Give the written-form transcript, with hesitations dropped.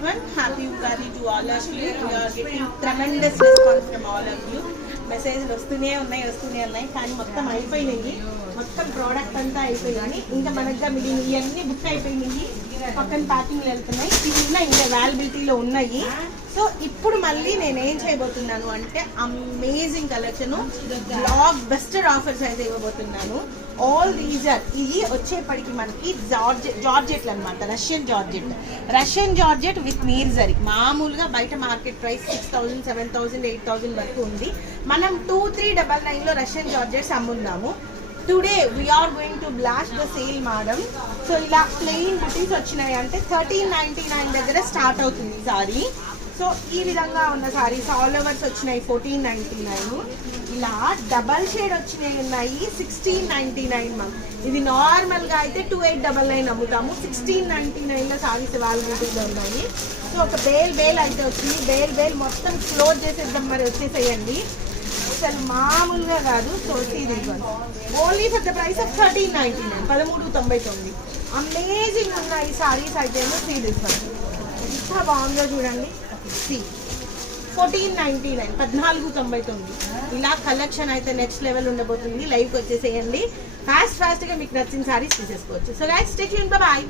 everyone, happy Ugadi to all of you. We are getting tremendous response from all of you. మెసేజ్లు వస్తూనే ఉన్నాయి కానీ మొత్తం అయిపోయినాయి. మొత్తం ప్రోడక్ట్ అంతా అయిపోయింది. ఇంకా మనగా మిగిలిన ఇవన్నీ బుక్ అయిపోయినాయి. పక్కన ప్యాకింగ్లు వెళ్తున్నాయి. ఇవి ఇంకా అవైలబిలిటీలో ఉన్నాయి. సో ఇప్పుడు మళ్ళీ నేను ఏం చేయబోతున్నాను అంటే amazing collection, block buster offers అయితే ఇవ్వబోతున్నాను. ఆల్ దీస్ ఆర్ ఇది వచ్చేప్పటికి మనకి జార్జెట్లు అనమాట. రష్యన్ జార్జెట్ విత్ నీర్ జరీ. మామూలుగా బయట మార్కెట్ ప్రైస్ 6,000, 7,000, 8,000 వరకు ఉంది. మనం 2,399లో రష్యన్ జార్జెట్స్ అమ్ముందాము. Today we are going to blast the sale madam. So ఇలా ప్లెయిన్ బుటీస్ వచ్చినాయి అంటే 1399 దగ్గర స్టార్ట్ అవుతుంది ఈ సారీ. సో ఈ విధంగా ఉన్న సారీస్ ఆల్ ఓవర్స్ వచ్చినాయి 1499. ఇలా డబల్ షేడ్ వచ్చినాయి ఉన్నాయి 1699 మ్యామ్. ఇది నార్మల్గా అయితే 2899 అమ్ముతాము. 1699లో సారీస్ అవైలబిలిటీలో ఉన్నాయి. సో ఒక బేల్ అయితే వచ్చింది. బేల్ మొత్తం క్లోజ్ చేసేద్దాం మరి, వచ్చేసేయండి. అసలు మామూలుగా కాదు. సో ఇది only for the price of 1399, 1399. Amazing ఉన్నాయి సారీస్ అయితే. ఎంత బాగుందో చూడండి. 1499, 1499. ఇలా కలెక్షన్ అయితే నెక్స్ట్ లెవెల్ ఉండబోతుంది. లైవ్కి వచ్చేసేయండి. ఫాస్ట్గా మీకు నచ్చిన సారీస్ తీసేసుకోవచ్చు. So guys stay tuned, by.